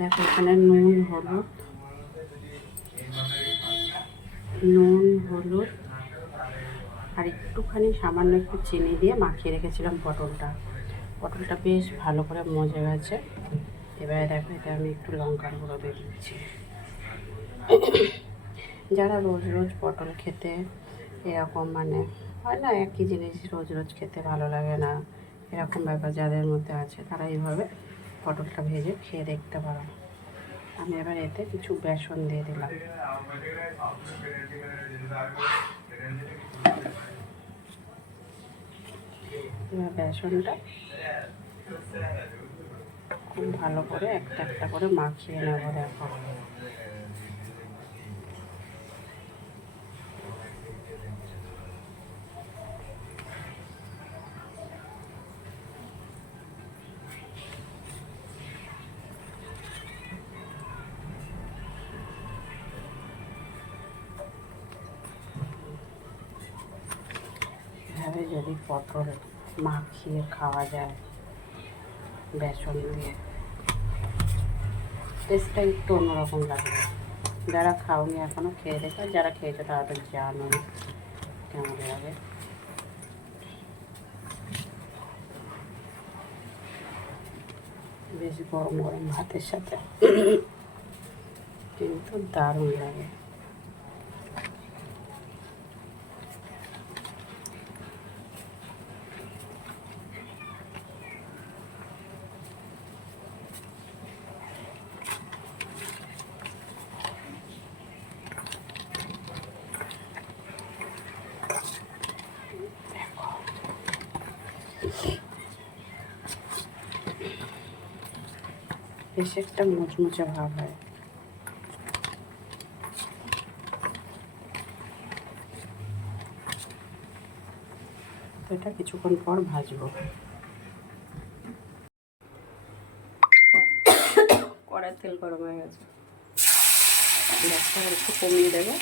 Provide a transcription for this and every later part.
দেখো এখানে নুন হলুদ আর একটুখানি সামান্য একটু চিনি দিয়ে মাখিয়ে রেখেছিলাম পটলটা বেশ ভালো করে মজে গেছে। এবারে দেখো এতে আমি একটু লঙ্কার গুঁড়ো দিয়ে দিচ্ছি। যারা রোজ রোজ পটল খেতে এরকম মানে হয় না, একই জিনিস রোজ রোজ খেতে ভালো লাগে না, এরকম ব্যাপার যাদের মধ্যে আছে তারা এইভাবে পটলটা ভেজে খেয়ে দেখতে পারো। আমি এবার এতে কিছু বেসন দিয়ে দিলাম। এবার বেসনটা খুব ভালো করে একটা একটা করে মাখিয়ে নেব। দেখো এভাবে যদি পটল মাখিয়ে খাওয়া যায় বেসন দিয়ে, টেস্টটা একটু অন্যরকম লাগবে। যারা খাওনি এখনও খেয়ে দেখো, যারা খেয়েছে তারা তো জানো কেমন লাগে। বেশ গরম গরম ভাতের সাথে কিন্তু দারুণ লাগে। বেশ একটা মুচমুচে ভাব হয়। তো এটা কিছুক্ষণ পর ভাজবো। কড়াই তেল গরম হয়ে গেছে, গ্যাসটা একটু কমিয়ে দেবো।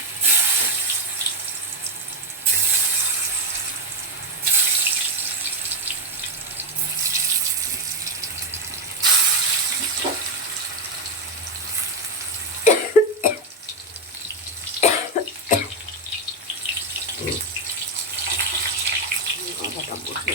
বসে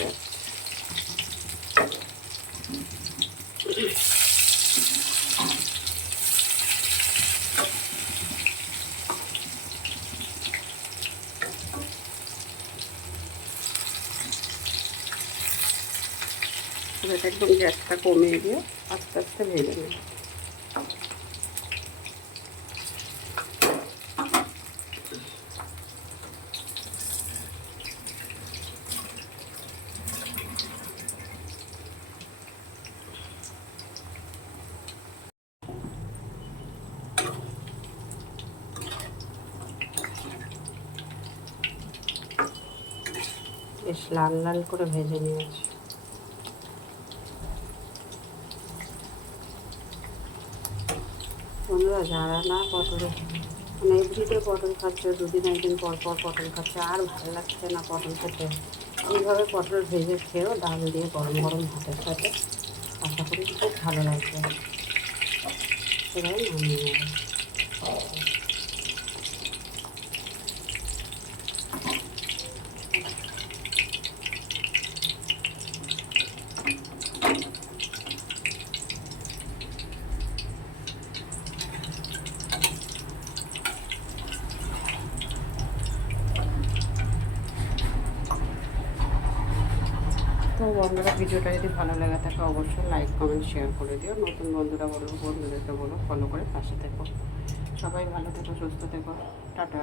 এটা একদম গ্যাসটা কমিয়ে দিয়ে আস্তে আস্তে ভেজে নেব। বেশ লাল লাল করে ভেজে নিয়েছি। বন্ধুরা যারা না পটল মানে এভরিডে পটল খাচ্ছে, দুদিন একদিন পর পর পটল খাচ্ছে, আর ভালো লাগছে না পটল খেতে, এইভাবে পটল ভেজে খেয়েও ডাল দিয়ে গরম গরম ভাতের সাথে আশা করি খুব ভালো লাগবে। সেভাবে নামিয়ে নেব। তো বন্ধুরা ভিডিওটা যদি ভালো লাগে থাকে অবশ্যই লাইক কমেন্ট শেয়ার করে দিও। নতুন বন্ধুরা বলো, বন্ধুদেরকে বলো ফলো করে পাশে থেকো। সবাই ভালো থেকো, সুস্থ থেকো, টাটা।